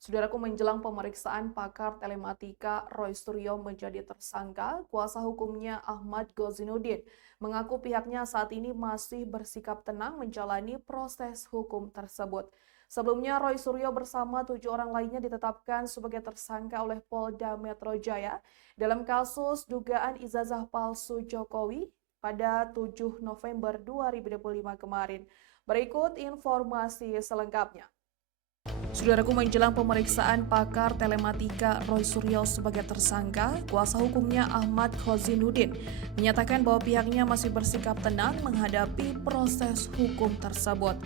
Saudaraku, menjelang pemeriksaan pakar telematika Roy Suryo menjadi tersangka, kuasa hukumnya Ahmad Gozzinuddin mengaku pihaknya saat ini masih bersikap tenang menjalani proses hukum tersebut. Sebelumnya, Roy Suryo bersama 7 orang lainnya ditetapkan sebagai tersangka oleh Polda Metro Jaya dalam kasus dugaan ijazah palsu Jokowi pada 7 November 2025 kemarin. Berikut informasi selengkapnya. Saudaraku, menjelang pemeriksaan pakar telematika Roy Suryo sebagai tersangka, kuasa hukumnya Ahmad Gozzinuddin menyatakan bahwa pihaknya masih bersikap tenang menghadapi proses hukum tersebut.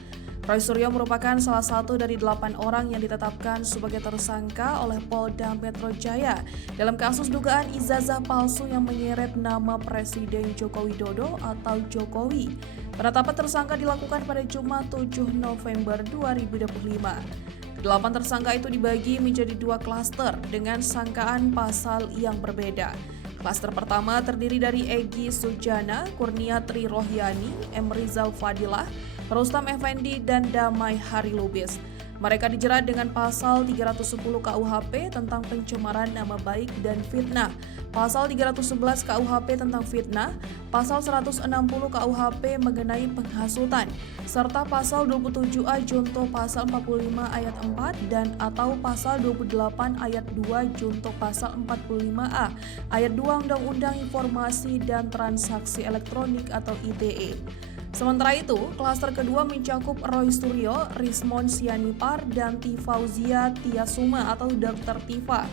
Roy Suryo merupakan salah satu dari 8 orang yang ditetapkan sebagai tersangka oleh Polda Metro Jaya dalam kasus dugaan ijazah palsu yang menyeret nama Presiden Joko Widodo atau Jokowi. Penetapan tersangka dilakukan pada Jumat 7 November 2025. 8 tersangka itu dibagi menjadi 2 klaster dengan sangkaan pasal yang berbeda. Klaster pertama terdiri dari Egy Sujana, Kurnia Tri Rohyani, M. Rizal Fadilah, Rustam Effendi, dan Damai Harilubis. Mereka dijerat dengan pasal 310 KUHP tentang pencemaran nama baik dan fitnah, pasal 311 KUHP tentang fitnah, pasal 160 KUHP mengenai penghasutan, serta pasal 27A junto pasal 45 ayat 4 dan atau pasal 28 ayat 2 junto pasal 45A ayat 2 Undang-Undang Informasi dan Transaksi Elektronik atau ITE. Sementara itu, klaster kedua mencakup Roy Suryo, Rismon Sianipar, dan Tifauzia Tiasuma atau Dr. Tifa.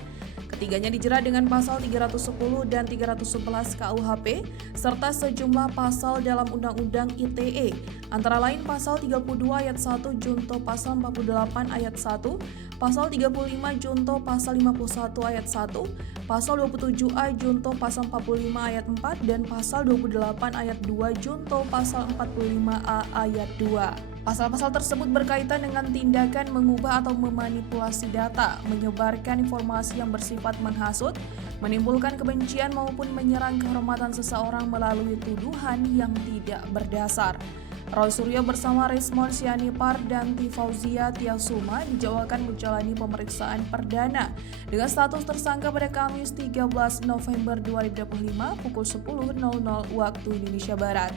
Ketiganya dijerat dengan pasal 310 dan 311 KUHP, serta sejumlah pasal dalam Undang-Undang ITE, antara lain pasal 32 ayat 1 junto pasal 48 ayat 1, pasal 35 junto pasal 51 ayat 1, pasal 27A junto pasal 45 ayat 4, dan pasal 28 ayat 2 junto pasal 45A ayat 2. Pasal-pasal tersebut berkaitan dengan tindakan mengubah atau memanipulasi data, menyebarkan informasi yang bersifat menghasut, menimbulkan kebencian maupun menyerang kehormatan seseorang melalui tuduhan yang tidak berdasar. Roy Suryo bersama Rismon Sianipar dan Tifauzia Tiasuma dijadwalkan menjalani pemeriksaan perdana dengan status tersangka pada Kamis 13 November 2025 pukul 10.00 waktu Indonesia Barat.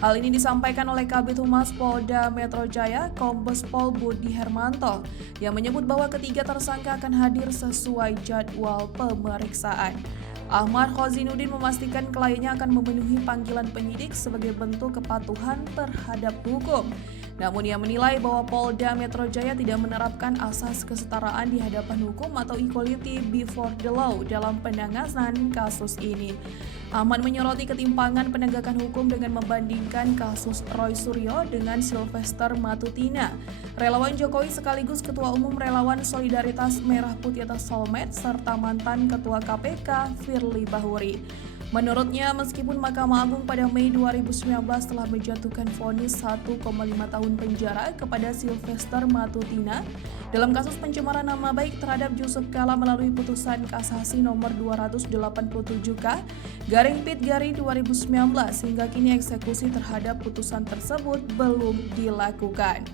Hal ini disampaikan oleh Kabid Humas Polda Metro Jaya, Kombes Pol Budi Hermanto, yang menyebut bahwa ketiga tersangka akan hadir sesuai jadwal pemeriksaan. Ahmad Gozzinuddin memastikan kliennya akan memenuhi panggilan penyidik sebagai bentuk kepatuhan terhadap hukum. Namun ia menilai bahwa Polda Metro Jaya tidak menerapkan asas kesetaraan di hadapan hukum atau equality before the law dalam penanganan kasus ini. Ahmad menyoroti ketimpangan penegakan hukum dengan membandingkan kasus Roy Suryo dengan Sylvester Matutina, relawan Jokowi sekaligus Ketua Umum Relawan Solidaritas Merah Putih atau Solmed, serta mantan Ketua KPK Firly Bahuri. Menurutnya, meskipun Mahkamah Agung pada Mei 2019 telah menjatuhkan vonis 1,5 tahun penjara kepada Sylvester Matutina dalam kasus pencemaran nama baik terhadap Yusuf Kala melalui putusan kasasi nomor 287K /Pit-Garing 2019, hingga kini eksekusi terhadap putusan tersebut belum dilakukan.